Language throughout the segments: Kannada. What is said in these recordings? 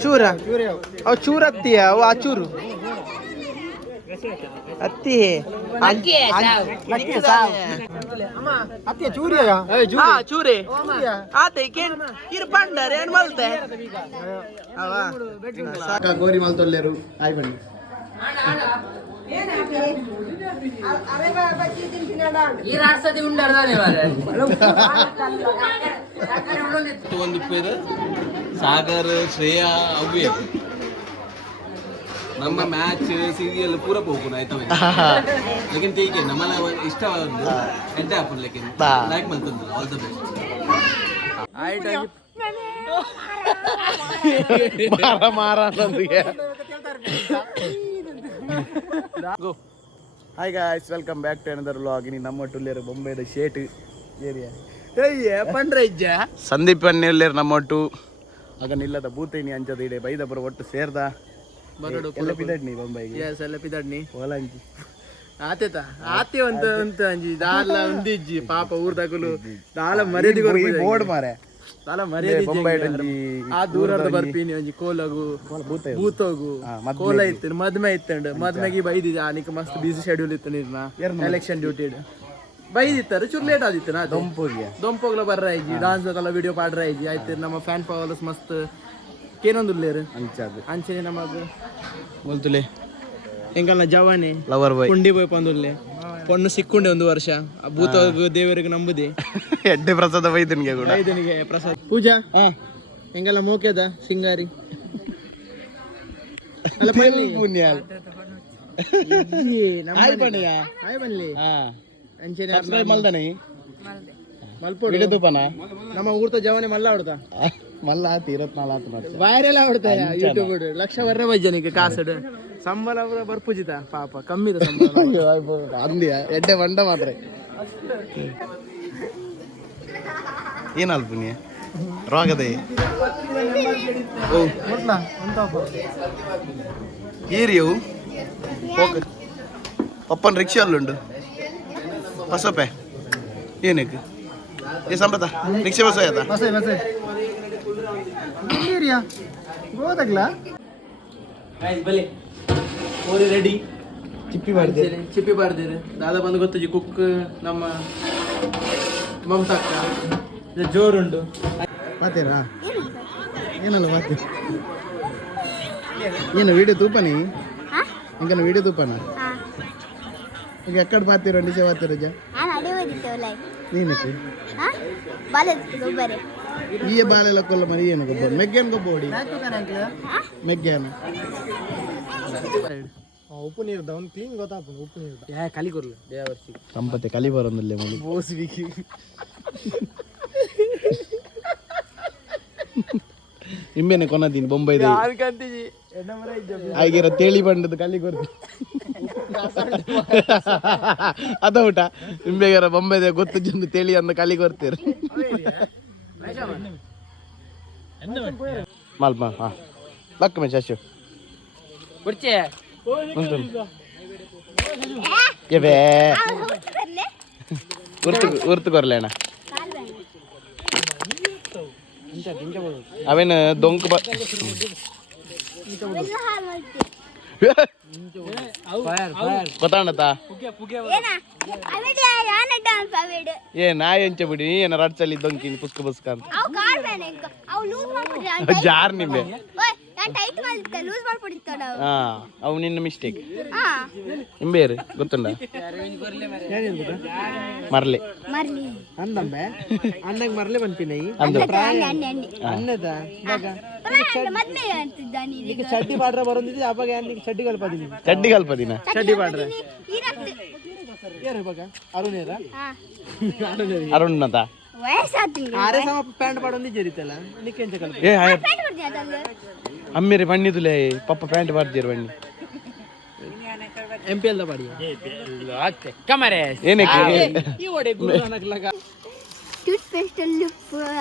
ಚೂರ ಅವು ಚೂರ ಹತ್ತಿಯ ಅವು ಆ ಚೂರು ಹತ್ತಿ ಚೂರಿ ಆತ ಇರು ಪಂಡರ್ ಏನ್ ಮಲ್ತೆ ಗೋರಿ ಮಲ್ತೊಲ್ಲೇರು ಆಯ್ ಬನ್ನಿ ಒಂದು ಪೇರು ಸಾಗರ್ ಶ್ರೇಯಾ ಅವ್ವೆ ನಮ್ಮ ಮ್ಯಾಚ್ ಸೀರಿಯಲ್ ಪೂರ ಹೋಗ್ಬೋದು ಆಯ್ತಾ ಲೇಕಿನ್ ಟೀಕೆ ನಮ್ಮನ್ನ ಇಷ್ಟ ಎಂಟೆ ಹಾಕೊಂಡು ಲೇಕಿನ್ ಲೈಕ್ ಮಾಡ್ತಂದು ಆಲ್ ದ ಬೆಸ್ಟ್ ಮಾರ hi guys welcome back to another vlog ಇನಿ ನಮ್ಮ ಟುಲ್ಲೇರು ಬೊಂಬೆದ ಶೇಟ್ ಏರಿಯಾ ಸಂದೀಪ್ ಅನ್ನೆಲ್ಲೇರು ನಮ್ಮೊಟ್ಟು ಆಗ ನಿಲ್ಲದ ಬೂತೇನಿ ಅಂಚದ ಇಡೆ ಬೈದಬ್ಬರು ಒಟ್ಟು ಸೇರ್ದ ಎಲ್ಲ ಪಿದಡ್ನಿ ಬೊಂಬೈಗೆ ಎಲ್ಲ ಪಿದಡ್ನಿ ಓಲಂಜಿ ಆತೇತ ಆತೆ ಅಂತ ಅಂಜಿ ದಾಲ ಒಂದಿಜ್ಜಿ ಪಾಪ ಊರ್ದಾಗಲು ದಾಲ ಮರ್ಯಾದಿ ಬೋರ್ಡ್ ಮಾರೆ ದಾಲ ಮರ್ಯಾದಿ ಬೊಂಬೈಡಂಜಿ ಆ ದೂರದ ಬರ್ಪೀನಿ ಒಂಜಿ ಕೋಲಗು ಬೂತೋಗು ಕೋಲ ಇತ್ತು ಮದ್ಮೆ ಇತ್ತಂಡು ಮದ್ಮೆಗೆ ಬೈದಿದ್ದ ಆನಿಕ ಮಸ್ತ್ ಬಿಸಿ ಶೆಡ್ಯೂಲ್ ಇತ್ತು ನಿರ್ನ ಎಲೆಕ್ಷನ್ ಡ್ಯೂಟಿ ಬೈದಿತ್ತಾರೆ ಚೂರು ಲೇಟ್ ಆದಿತ್ತು ನಾ ದೊಂಪೋಗ್ಲ ಬರ್ರ ಐಜಿ ಡಾನ್ಸ್ ಎಲ್ಲ ವಿಡಿಯೋ ಪಾಡ್ರ ಐಜಿ ಆಯ್ತು ನಮ್ಮ ಫ್ಯಾನ್ ಫಾಲೋವರ್ಸ್ ಮಸ್ತ್ ಕೇನೊಂದುಲ್ಲೇರು ಅಂಚನೆ ನಮಗ ಮೊಲ್ತುಲೆ ಎಂಕಲ್ನ ಜವಾನಿ ಲವರ್ ಬಾಯ್ ಕುಂಡಿ ಬಾಯ್ ಪಂದುಲ್ಲೆ ಪೊಣ್ಣು ಸಿಕ್ಕೊಂಡೆ ಒಂದು ವರ್ಷ ಭೂತ ದೇವರಿಗೆ ನಂಬುದಿ ಎಡ್ಡೆ ಪ್ರಸಾದ ವೈದ್ಯನಿಗೆ ಕೂಡ ವೈದ್ಯನಿಗೆ ಪ್ರಸಾದ್ ಪೂಜಾ ಎಂಗೆಲ್ಲ ಮೋಕೆದ ಸಿಂಗಾರಿ ಅಲ್ಲ ಪುಣ್ಯ ಬನ್ನಿ ಮಲ್ದನಿ ಮಲ್ಪೋಡು ವಿಡಿಯೋ ತೂಪನ ನಮ್ಮ ಊರ್ತ ಜವಾನಿ ಮಲ್ಲ ಹೊಡ್ತಾ ಮಲ್ಲ ಆತು 24 ಆತು ವೈರಲ್ ಹೊಡ್ತಾ ಯೂಟ್ಯೂಬ್ ಲಕ್ಷ ವರ್ರೆ ವೈಜ್ಞಾನಿಕ ಕಾಸಡು ಸಂಬಳ ಬರ್ಪುಜಿತ ಪಾಪ ಕಮ್ಮಿದ ಸಂಬಳ ಅಂದಿಯ ಎಡ್ಡೆ ಬಂಡ ಮಾತ್ರ ಏನಲ್ ಪುಣ್ಯ ರೋಗದೆ ಈರಿಯವು ಒಪ್ಪನ್ ರಿಕ್ಷಾ ಅಲ್ಲುಂಡು ಬಸಪ್ಪೆ ಏನಕ್ಕೆ ಏ ಸಂಪತ ರಿಕ್ಷಾ ಬಸ್ ಆಯ್ತಾ ಬಲೆ ಓರಿ ರೆಡಿ ಚಿಪ್ಪಿ ಬಾರ್ದಿರಿ ದಾದಾ ಬಂದು ಗೊತ್ತಜಿ ಕುಕ್ ನಮ್ಮ ಮಮತಕ್ಕ ಜೋರುಂಡು ಮಾತೇರಾ ಏನಲ್ಲ ಮಾತೆ ಏನು ವಿಡಿಯೋ ತೂಪನಿ ಇಂಕನ ವಿಡಿಯೋ ತೂಪನ ಈಗ ಎಕ್ಕಡ ಪಾತಿರೋ ನಿಜ ಪಾತಿರೋಜ ನೀನಕ್ಕೆ ಈ ಬಾಲೆಲ್ಲ ಕೊಲ್ಲ ಮರಿ ಏನು ಗೊಬ್ಬರ ಮೆಗ್ಗೇನು ಗೊಬ್ಬರ ಹೊಡಿ ಮೆಗ್ಗೇನು ಉಪ್ಪು ನೀರ್ದ ಒಂದು ಕ್ಲೀನ್ ಗೊತ್ತಾಪ ಉಪ್ಪು ನೀರ್ದ ಕಲಿ ಕೊರ್ಲ ದೇವರ್ಸಿ ಸಂಪತ್ತೆ ಕಲಿ ಬರೋದಿಲ್ಲ ಮಳಿ ಬೋಸ್ಬಿಕಿ ಇಂಬೇನೆ ಕೊನದೀನಿ ಬೊಂಬೈದ ಆಗಿರ ತೇಳಿ ಬಂಡದ ಕಲಿ ಕೊರ್ದು ಅದ ಊಟ ಇಂಬೇಗರ ಬೊಂಬೈದ ಗೊತ್ತು ಜಂದು ತೇಳಿ ಅಂದ ಕಲಿ ಕೊರ್ತೀರ ಮಲ್ಪ ಹಾ ಲಕ್ಕ ಮೇ ಶಾಶು ಬರ್ಚೆ ಏ ಉರ್ತು ಕೊರ್ಲೇಣ ಅವೇನು ದೊಂಕು ಗೊತ್ತಾಣತ ಏ ನಾ ಎಂಚ ಬಿಡಿ ಏನ ರಡ್ಸಲ್ಲಿ ದೊಂಕಿನಿ ಪುಸ್ಕ ಪುಸ್ಕ ಅಂತ ಜಾರ್ ನಿಂಬೆ ಅವು ನಿನ್ನ ಮಿಸ್ಟೇಕ್ ನಿಂಬೇರು ಗೊತ್ತುಂಡ ಮರ್ಲೆ ಅಂದಂಬೆ ಅಂದಂಗ ಮರ್ಲೆ ಬಂತಿನೈ ಅನ್ನದ ಚಡ್ಡಿ ಬಾಡ್ರ ಬರೋದಿದೆ ಅವಾಗ ಚಡ್ಡಿ ಕಲ್ಪದಿನ ಚಡ್ಡಿ ಬಾಡ್ರ ಅರುಣೇರ ಅರುಣತ ಆರೆ ಸಮ ಪ್ಯಾಂಟ್ ಬಾಡೊಂದಿ ಜರಿತಲ್ಲ ನಿಕ್ಕೆಂಚ ಕಲ್ಪ ಏ ಅಮ್ಮೇರೆ ಬಣ್ಣಿದುಲೆ ಪಪ್ಪ ಪ್ಯಾಂಟ್ ಬಾರ್ದಿರು ಬಣ್ಣಿ ಎಂಪಿ ಎಲ್ಲ ಬಾಡಿ ಕಮರೆ ಏನಕ್ಕೆ ಈ ಒಡೆ ಗುರು ನನಗ್ಲಗ ಟೂತ್ಪೇಸ್ಟ್ ಅಲ್ಲಿ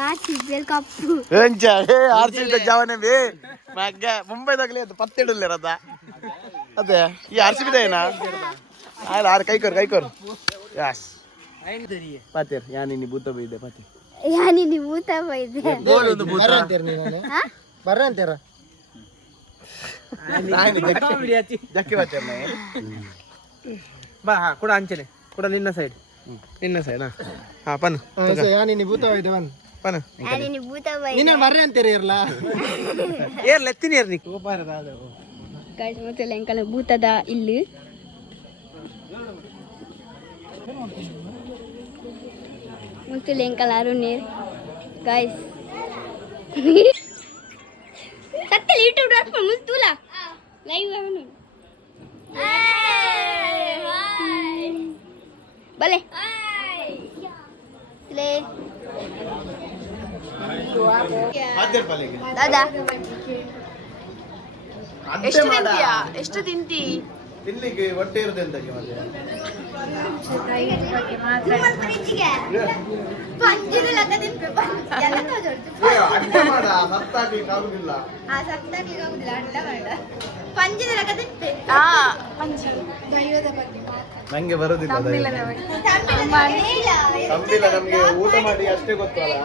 ಆರ್ಸಿಬಿ ಕಪ್ಪು ಎಂಚ ಏ ಆರ್ಸಿಬಿ ಜವನೆ ಬೇ ಮಗ್ಗ ಮುಂಬೈದಾಗಲೇ ಅದು ಪತ್ತೆಡಲ್ಲೇ ರತ ಅದೇ ಈ ಆರ್ಸಿಬಿ ದೇನಾ ಆಯ್ಲ ಆರ್ ಕೈಕೋರ್ ಯಸ್ ಪಾತೇರ್ ಯಾನಿ ನಿ ಬೂತ ಬೈದೆ ಪಾತೆ ಯಾನಿ ನೀವು ಭೂತ ಬೈದೆ ಗೋಲ್ ಒಂದು ಭೂತ ಬರ್ರ ಅಂತೀರ ಜಕ್ಕಿ ಬಚ್ಚರ್ನ ಬಾ ಹಾ ಕೂಡ ಅಂಚನೆ ಕೂಡ ನಿನ್ನ ಸೈಡ್ ಹಾ ಪನ್ ಯಾನಿ ನೀವು ಭೂತ ಬೈದೆ ಬನ್ ಪನ್ ಯಾನಿ ನೀವು ಭೂತ ಬೈದೆ ನಿನ್ನ ಬರ್ರೆ ಅಂತೀರಿ ಇರಲ್ಲ ಏರ್ಲ ಎತ್ತಿನ ಏರ್ ನೀ ಗೈಸ್ ಮುತ್ತಲೆ ಅಂಕಲ್ ಭೂತದ ಇಲ್ಲಿ ಮುತ್ತಲೆ ಅಂಕಲ್ ಅರುಣೀರ್ ಗೈಸ್ ಸತ್ತಲ್ಲಿ ಯೂಟ್ಯೂಬ್ ಡಾಟ್ ಕಾಮ್ ಮುತ್ತುಲ ಲೈವ್ ಅವನು ಬಲೆ ಲೇ ದಾದಾ ಎಷ್ಟು ತಿಂತಿ ತಿನ್ಲಿಕ್ಕೆ ಹೊಟ್ಟೆ ಇರುತ್ತೆ ಅಂತ ಸತ್ತಾಗ್ಲಿಕ್ಕೆ ಆಗುದಿಲ್ಲ ನಂಗೆ ಬರುದಿಲ್ಲ ತಮ್ಮಿಲ್ಲ ನಮ್ಗೆ ಊಟ ಮಾಡಿ ಅಷ್ಟೇ ಗೊತ್ತಲ್ಲ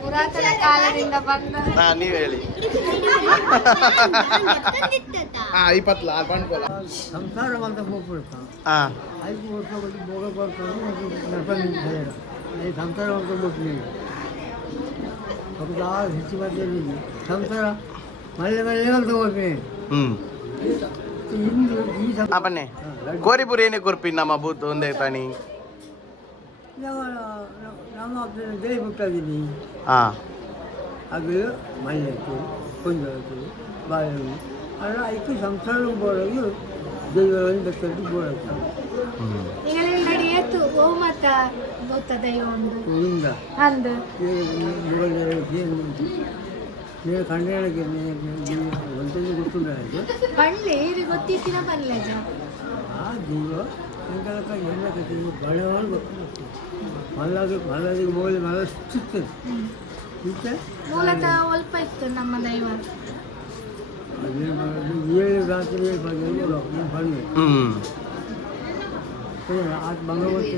ಪುರಾತನ ಕಾಲದಿಂದ ಬಂದ ನೀವ್ ಹೇಳಿ ಈ ಪತ್ಲ ಬಂಡ್ಕೊಲ ಸಂಸಾರ ಅಂತ ಹೋಗ್ಬಿಡ್ತಾ ಹಾ 5 ವರ್ಷ ಭೋಗ ಬರ್ತಾನೆ ಈ ಸಂಸಾರ ಅಂತ ಹೋಗ್ತೀನಿ ಅವಾಗ ಹೆಚ್ಚು ಬರ್ತೀನಿ ಸಂಸಾರ ಮಳೆ ಅಂತ ಹೋಗ್ತೀನಿ ಇಂದು ಈ ಬನ್ನಿ ಗೋರಿಪುರಿ ಏನೇ ಕೊರ್ಪಿ ನಮ್ಮ ಬೂತ್ ಒಂದೇ ಪ್ರಾಣಿ ನಮ್ಮ ದೇಹ ಬಿಟ್ಟಿದ್ದೀನಿ ಹಾ ಅದು ಮಲ್ಲೆತ್ತು ಕೊಂಜತ್ತು ಬಾಳೆಹಣ್ಣು ಅಲ್ಲ ಅದಕ್ಕೆ ಸಂಸಾರ ಬೋಳಗಿ ದೈವಗಳನ್ನು ಬೆಕ್ಕದ್ದು ಬೋಳಕ್ಕೆ ನಡೆಯಿತು ಗೋಮತ ಗೊತ್ತದೆ ಗೋವಿಂದ ಅಂದು ನೀವು ಕನ್ನಡಕ್ಕೆ ಒಂದೊಂದು ಗೊತ್ತಿಲ್ಲ ಬಳ್ಳಿ ಇದು ಗೊತ್ತಿತ್ತಿನ ಬಲ್ಲಜ ಆ ಜೀವ ಎಂಕಲಕ್ಕ ಎಲ್ಲ ಕಥೆ ಬಡವಳು ಗೊತ್ತು ಮಲ್ಲದಿಗೆ ಮೋಲಿ ಮಲ್ಲ ಸಿಗ್ತದೆ ಮತ್ತೆ ಮೂಲತಃ ಅಲ್ಪ ಇತ್ತು ನಮ್ಮ ದೈವ ಅದೇನು ಮಾಡೋದು 7 ರಾತ್ರಿ ಬಂದು ನೀನು ಬನ್ನಿ ಅದು ಭಗವತಿ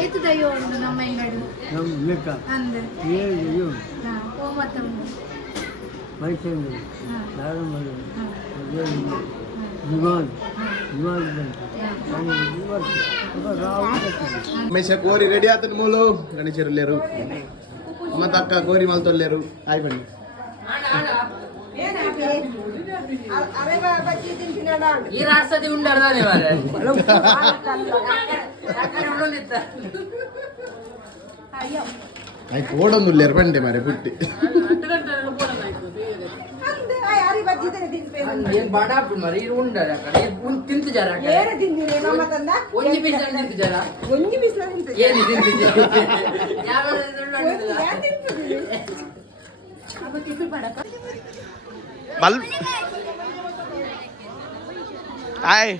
ಏತು ದೈವ ಉಂಟು ನಮ್ಮ ಎಂಗಡು ನಮ್ಮ ಲೆಕ್ಕ ಅಂದು 7 ದೈವ ಗೋಮತ ಉಂಟು ಮೈಸೂರು ಯಾರು ಮಾಡಿ ವಿಮಾನ ಮೇಷ ಕೋರಿ ರೆಡಿ ಆತನ ಮೂಲು ಗಣೇಶರಲ್ಲೇರು ಮತ್ತೆ ಅಕ್ಕ ಕೋರಿ ಮಲ್ತೊಲ್ಲೇರು ಆಯ್ ಬನ್ನಿ ಈ ರಾಷ್ಟ್ರದಿ ಉಂಡಾರ್ದಾನೆ ಮಾರೆ ಆಯ್ತು ಓಡೊಂದುಲ್ಲೇರು ಬಂಡೆ ಮಾರೆ ಪುಟ್ಟಿ ಬಡ ಮರಿ ಇದು ಉಂಡಾರ ತಿಂತು ಜರ ಒಂಜಿ ಪೀಸ್ ತಿಂತು ಜರ ಏನು ತಿಂತು ಬಲ್ ಆಯ್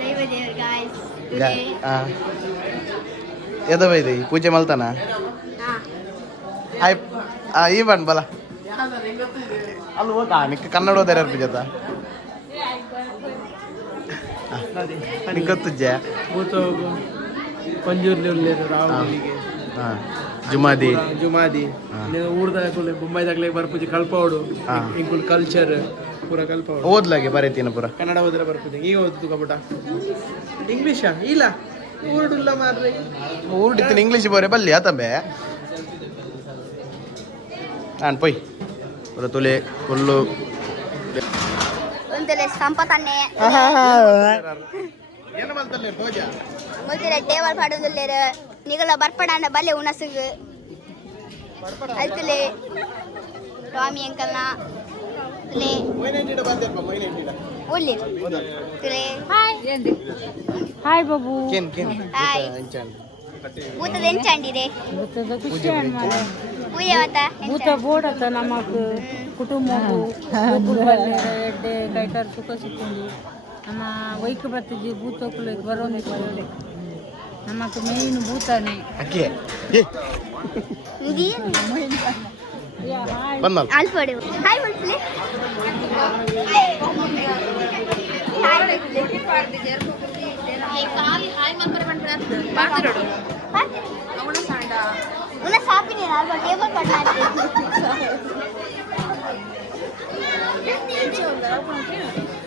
ದೈವ ದೇವ್ರ ಗಾಯ್ಸ್ ಎದ ಬೈದೆ ಪೂಜೆ ಮಲ್ತಾನ ಆಯ್ ಈ ಬನ್ ಬಲ ಅಲ್ಲಿ ಹೋದ ನಿಕ್ಕ ಕನ್ನಡ ಓದಾರ ಜೊತೆ ನಿಂಗೆ ಗೊತ್ತಿದ್ಯಾ ಭೂತೋಗು ಪಂಜೂರ್ಲಿ ಉಳ್ಳೇರು ರಾವಣಿಗೆ ಜುಮಾದಿ ಊರ್ದಾಗಲೇ ಬೊಂಬೈದಾಗಲೇ ಬರ್ಪುಜಿ ಕಲ್ಪವಡು ಇಂಕುಲ್ ಕಲ್ಚರ್ ಪೂರ ಕಲ್ಪವಡು ಓದ್ಲಾಗೆ ಬರೀತೀನ ಪೂರ ಕನ್ನಡ ಓದಿರ ಬರ್ಪುಜಿ ಈಗ ಓದುದು ಕಪಟ ಇಂಗ್ಲೀಷಾ ಇಲ್ಲ ಊರುಡುಲ್ಲ ಮಾರ್ರೆ ಊರ್ಡಿತ್ತಿನ ಇಂಗ್ಲೀಷ್ ಬೋರೆ ಬಲ್ಲಿ ಆತಂಬೆ ನಾನು ಪೊಯ್ ಪೂರ ತುಲೆ ಫುಲ್ಲು ಒಂದೆಲೆ ಸಂಪತ್ತನ್ನೇ ಏನು ಮಲ್ತಲ್ಲೇ ತೋಜ ಮುಲ್ತಿರ ಟೇಬಲ್ ಪಾಡುದಲ್ಲೇರು ನಿಗಲ ಬರ್ಪಡಾಂಡ ಬಲ್ಲೆ ಉಣಸುಗು ಅಲ್ತಲೆ ಸ್ವಾಮಿ ಅಂಕಲ್ನ ತುಲೆ ಉಳ್ಳಿ ತುಲೆ ಹಾಯ್ ಬಾಬು ಕೇನ್ ಕೇನ್ ಹಾಯ್ ಭೂತದ ಎಂಚಾಂಡಿದೆ ಪೂಜೆ ಮತ್ತ ಭೂತ ಬೋಡತ್ತ ನಮಕ್ ಕುಟುಂಬವು ಎಡ್ಡೆ ಕೈಟಾರ್ ಸುಖ ಸಿಕ್ಕೊಂಡು ನಮ್ಮ ವೈಕ್ ಬರ್ತಿದ್ವಿ ಭೂತಕ್ಕೂ ಬರೋನಿಗೆ ನಮಕ್ ಮೇನ್ ಭೂತಾನೆ ಅಕ್ಕಿ ಬಂದಲ್ಲ ಆಲ್ಫೋಡು hi ಮಲ್ಪಲೆ una sapi ni algo table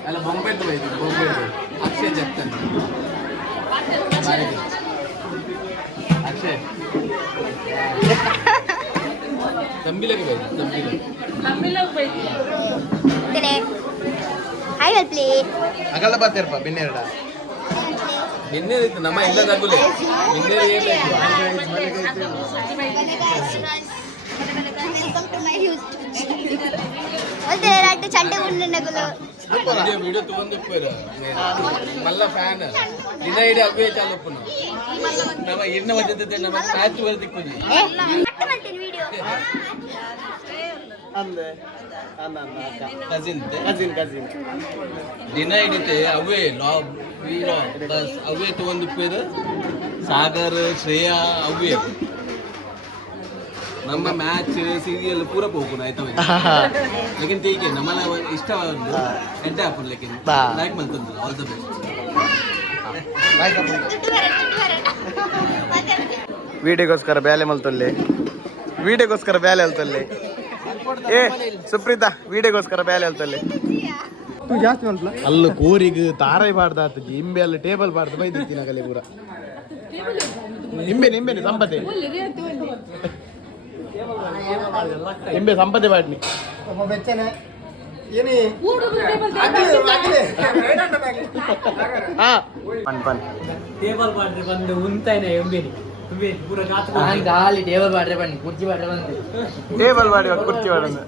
ಅಲ್ಲ ಬೊಂಬೆದ್ದು ಬೈದು ಬೊಂಬೆದ್ದು ಅಕ್ಷಯ್ చెప్తాను ಅಕ್ಷಯ್ ತಂಬಿಲಗೆ ಬೈದು ತಂಬಿಲ ಹಾಯ್ ಮಲ್ಪಲೆ ಅಗಲ ಬರ್ತೀರಪ್ಪ ಬೆನ್ನೆರಡ ನಿನ್ನೆ ನಮ್ಮ ಇಲ್ಲದಾಗುಲೆ ನಿನ್ನೆ ವೆಲ್ಕಮ್ ಟು ಮೈ ಯೂಟ್ಯೂಬ್ ಮತ್ತೆ ಎರಡು ಚಂಡೆ ಉಂಡನಗಳು వీడియో తోందిపోయారు మళ్ళా ఫ్యాన్ ದಿನ ಇಡೀ ಅವೇ ಚಾಲೋಪನ ನಮ್ಮ ಎಣ್ಣ ಮಧ್ಯದ ನಮ್ಮ ಮ್ಯಾಚ್ ಬರ್ದಿಕ್ಕಿದ್ವಿ ವಿಡಿಯೋ ಕಸಿನ್ ದಿನ ಹಿಡಿತೆ ಅವೇ ಅವೇ ತಗೊಂಡಿಪ್ಪೇರು ಸಾಗರ್ ಶ್ರೇಯಾ ಅವೇ ನಮ್ಮ ಮ್ಯಾಚ್ ಸೀರಿಯಲ್ ಪೂರ ಹೋಗುಣ ಆಯ್ತಾ लेकिन ठीक है नम्मला इष्ट ಎಂಟೆ ಹಾಪನ್ लेकिन ಲೈಕ್ ಮಾಡ್ತಂದ್ರೆ ಆಲ್ ದ ಬೆಸ್ಟ್ ವಿಡಿಯೋಗೋಸ್ಕರ ಬ್ಯಾಲೆ ಮಲ್ತೊಲ್ಲಿ ಏ ಸುಪ್ರೀತಾ ವಿಡಿಯೋಗೋಸ್ಕರ ಬ್ಯಾಲೆ ಹೇಳ್ತಲ್ಲಿ ಜಾಸ್ತಿ ಮಲ್ತಲ್ಲ ಅಲ್ಲ ಕೋರಿಗೆ ತಾರಾಯಿ ಬಾರ್ದ ಆತಜಿ ಇಂಬೆ ಅಲ್ಲಿ ಟೇಬಲ್ ಬಾರ್ದು ಬೈದಿತ್ತೀನಿ ಆಗಲಿ ಪೂರ ನಿಂಬೆ ಸಂಪತೆ ನಿಂಬೆ ಸಂಪತೆ ಬಾಡ್ನಿ ಪನ್ ಟೇಬಲ್ ಬಾಡ್ರೆ ಬಂದು ಉಂತಾಯ್ನ ಎಂಬೇನಿ ಗಾಲಿ ಟೇಬಲ್ ಬಾಡ್ರೆ ಬನ್ನಿ ಕುರ್ಚಿ ಬಾಡ್ರೆ ಬಂದು ಟೇಬಲ್ ಬಾಡಿ ಕುರ್ಚಿ ಬಾಡಂದು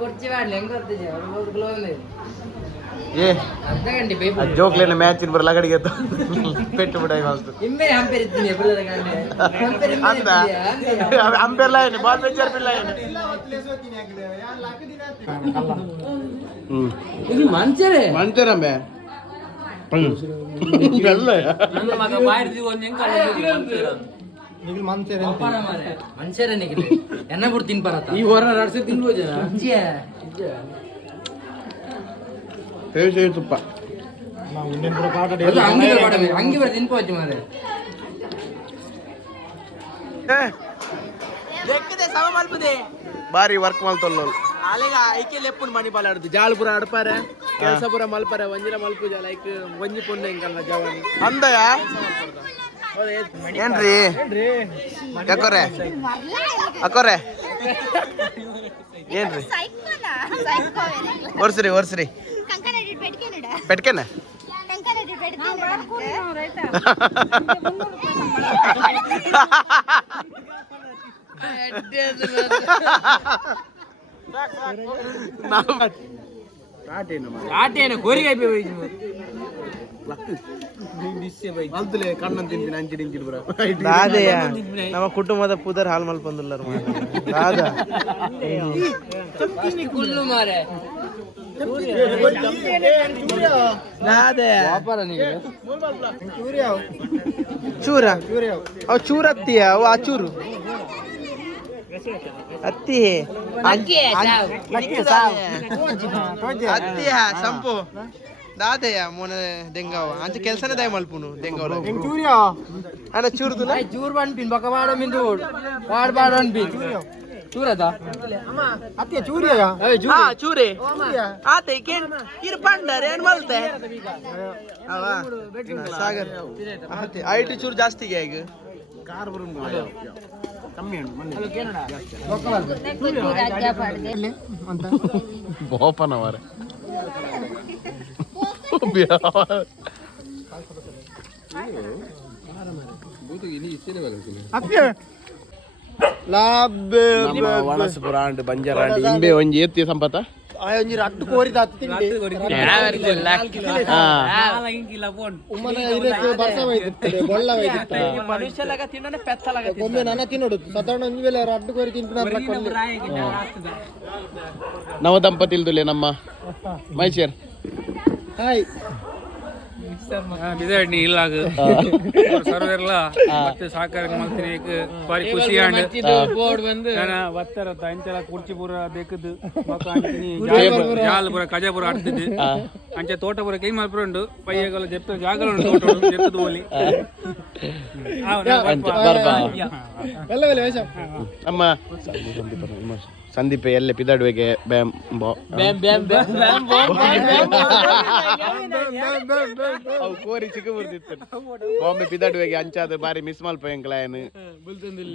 ಕುರ್ಚಿ ಬಾಡ್ಲಿ ಹೆಂಗ್ ಗೊತ್ತಿದೆ ಏ ಅರ್ಧ ಗಂಟೆ ಪೇಪರ್ ಜೋಕ್ಲೇನ ಮ್ಯಾಚ್ ಇನ್ ಬರಲ್ಲ ಕಡೆಗೆ ಪೆಟ್ಟು ಬಿಡಾಯಿ ಮಾಸ್ತು ಇಂಬೆ ಹಂಪೇರ್ ಇದ್ದೀನಿ ಎಬ್ಬಳದ ಗಂಟೆ ಅಂಪೇರ್ ಲಾಯನೆ ಬಾಲ್ ಬೆಂಚರ್ ಪಿಲ್ಲ ಇದು ಮಂಚರಂಬೆ ಎಲ್ಲ ನನ್ನ ಮಗ ಬಾಯಿರ್ದಿ ಒಂದು ಹೆಂಗ್ ಮನುಷ್ಯರೇ ನಿಗಿಲೆ ಎನ್ನ ಬಿಟ್ಟು ತಿನ್ಬಾರತ್ತ ಈ ಹೊರ ನಡ್ಸಿ ತಿನ್ಬೋದು ತುಪ್ಪ ಹಂಗಿ ಬರ ತಿನ್ಕೋತಿ ಮಾರೆ ಬಾರಿ ವರ್ಕ್ ಮಲ್ತೊಲ್ಲ ಅಲೆಗ ಐಕೆ ಲೆಪ್ಪುನ್ ಮನಿ ಪಾಲಾಡ್ದು ಜಾಳ್ಪುರ ಅಡ್ಪಾರೆ ಕೆಲಸ ಪುರ ಮಲ್ಪಾರೆ ಒಂಜಿನ ಮಲ್ಪುಜ ಲೈಕ್ ಒಂಜಿ ಪೊನ್ನೆ ಹಿಂಗಲ್ಲ ಜವಾನಿ ಅಂದಯ ಏನ್ರಿ ಅಕ್ಕೋರೆ ಏನ್ರಿ ಒರ್ಸ್ರಿ ಪೆಟ್ಕೆನ ನಮ್ಮ ಕುಟುಂಬದ ಪೂದರ್ ಹಾಲ್ ಮಲ್ಪಂದುಲ್ಲ ಚೂರ ಅವ್ ಚೂರ ಅತ್ತಿಯ ಅವು ಆ ಚೂರು ಅತ್ತಿ ಅತ್ತಿ ಸಂಪು ದಾದೆಯ ಮೊನ ದೆಂಗಾವ ಅಂಚ ಕೆಲ್ಸನೇ ದಯ ಮಲ್ಪುನು ದೆಂಗಾವ ಅಣ್ಣ ಚೂರ್ದು ಚೂರ್ ಬನ್ಪಿನ್ ಬಕ ಬಾಡ ಮಿಂದು ಬಾಡ ಅನ್ಪಿನ್ ಚೂರದ ಅತ್ತೆ ಚೂರಿಯ ಚೂರೆ ಆತ ಇರ್ ಪಂಡರ್ ಏನ್ ಮಲ್ತೆ ಸಾಗರ್ ಐಟಿ ಚೂರು ಜಾಸ್ತಿಗೆ ಈಗ ಕಾರ್ ಕಮ್ಮಿ ಬೋಪನವರ ವನಸ್ ಪುರಾಂಡ್ ಬಂಜರಾಂಡ್ ಇಂಬೆ ಒಂಜಿ ಏತಿ ಸಂಪತ್ತ ಒಂಜಿ ರಟ್ಟು ಕೋರಿದ ಹತ್ತು ತಿಂಡಿ ಒಮ್ಮೆ ನನ್ನ ತಿನ್ನೋಡು ಸಾಧಾರಣ ಒಂಜಿ ವೇಳೆ ರಟ್ಟು ಕೋರಿ ತಿನ್ಪಿನ ನವ ದಂಪತಿಲ್ದುಲೆ ನಮ್ಮ ಮೈಸೂರ್ ಹಾಯ್ ಬಿದಡ್ನಿ ಇಲ್ಲಾಗ ಸರ್ವೆರ್ಲ ಮತ್ತೆ ಸಹಕಾರ ಮಾಡ್ತೀನಿ ಬಾರಿ ಖುಷಿ ಒತ್ತರ ಅಂಚೆಲ್ಲ ಕುರ್ಚಿ ಪೂರ ಬೇಕದ್ದು ಜಾಲ್ ಪೂರ ಕಜ ಪೂರ ಆಡ್ತಿದ್ದು ಅಂಚೆ ತೋಟ ಪೂರ ಕೈ ಮಾಡ್ಕೊಂಡು ಪೈಯಗಲ್ಲ ಜೆಪ್ಪ ಜಾಗಲ ತೋಟ ಜೆಪ್ಪದು ಬೋಲಿ ಅಮ್ಮ ಸಂದೀಪ ಎಲ್ಲೆ ಪಿದಾಡುವೆಗೆ ಬ್ಯಾಮ್ ಕೋರಿ ಚಿಕ್ಕ ಬರ್ತಿತ್ತು ಬಾಂಬೆ ಪಿದಾಡುವೆಗೆ ಅಂಚಾದ ಬಾರಿ ಮಿಸ್ ಮಲ್ಪಯಂಕ್ಲಾಯನ್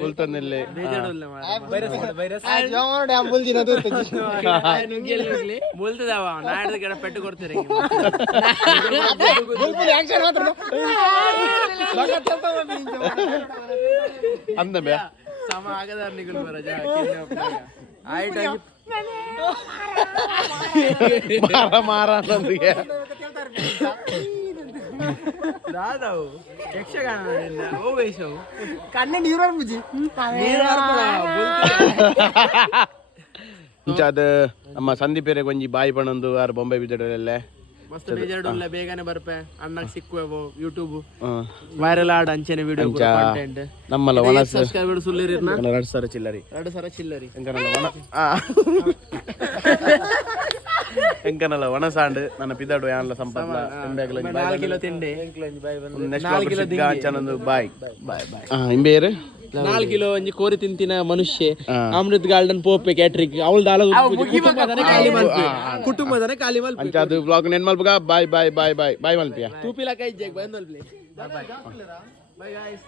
ಬುಲ್ತಂದಿಲ್ಲೆ ಬೋಲ್ತದವ ನಾಡ್ದ ಗಿಡ ಪೆಟ್ಟು ಕೊಡ್ತಾರೆ ಅಂದ ಬ್ಯಾ ಸಮ ಆಗದಾರ ನಿಗಳು ಬರ ಮಾರ ಅನ್ನೋದಿಗೆ ದಾದಾವು ಯಕ್ಷಗಾನ ಓವೇಶವು ಕಣ್ಣೆ ನೀರು ಬುಜಿ ಇಂಚಾದ ನಮ್ಮ ಸಂದೀಪೇರೆ ಕೊಂಜಿ ಬಾಯಿ ಪಣಂದು ಆರು ಬೊಂಬೆ ಬಿದ್ದಡಲ್ಲೇ ಮಸ್ತ್ ಬೇಜಾರುಲ್ಲ ಬೇಗನೆ ಬರ್ಪೆ ಅಣ್ಣಗ್ ಸಿಕ್ಕುವೆವು ಯೂಟ್ಯೂಬ್ ವೈರಲ್ ಆಡ್ ಅಂಚೆನೆ ವಿಡಿಯೋ ಕಂಟೆಂಟ್ ನಮ್ಮಲ್ಲ ವನಸ್ ಸಬ್ಸ್ಕ್ರೈಬರ್ ಸುಲ್ಲಿರಿ 2,000 ಚಿಲ್ಲರಿ 2,000 ಚಿಲ್ಲರಿ ಎಂಕನಲ್ಲ ವನಸಾಂಡ್ ನನ್ನ ಪಿದಾಡು ಯಾನ್ಲ ಸಂಪರ್ಕ 4 ಕಿಲೋ ತಿಂಡಿ ನೆಕ್ಸ್ಟ್ ಬಾಯ್ ಬಾಯ್ ಬಾಯ್ ಇಂಬೇರು 4 ಕಿಲೋ ಒಂಜಿ ಕೋರಿ ತಿಂತಿನ ಮನುಷ್ಯ ಅಮೃತ್ ಗಾರ್ಡನ್ ಪೋಪೆ ಕ್ಯಾಟ್ರಿಕ್ ಅವಳ ಕುಟುಂಬದನೆ ಖಾಲಿ ಮಲ್ಪೆ ಅಂಚಾದು ಬ್ಲಾಗ್ ನೆನ್ ಮಲ್ಪಗ ಬಾಯ್ ಬಾಯ್ ಬಾಯ್ ಬಾಯ್ ಬಾಯ್ ಮಲ್ಪಿಯ ತೂಪಿಲ ಕೈ ಜಗ್ ಬಂದಲ್ಪ್ಲೆ ಬಾಯ್ ಬಾಯ್ ಗೈಸ್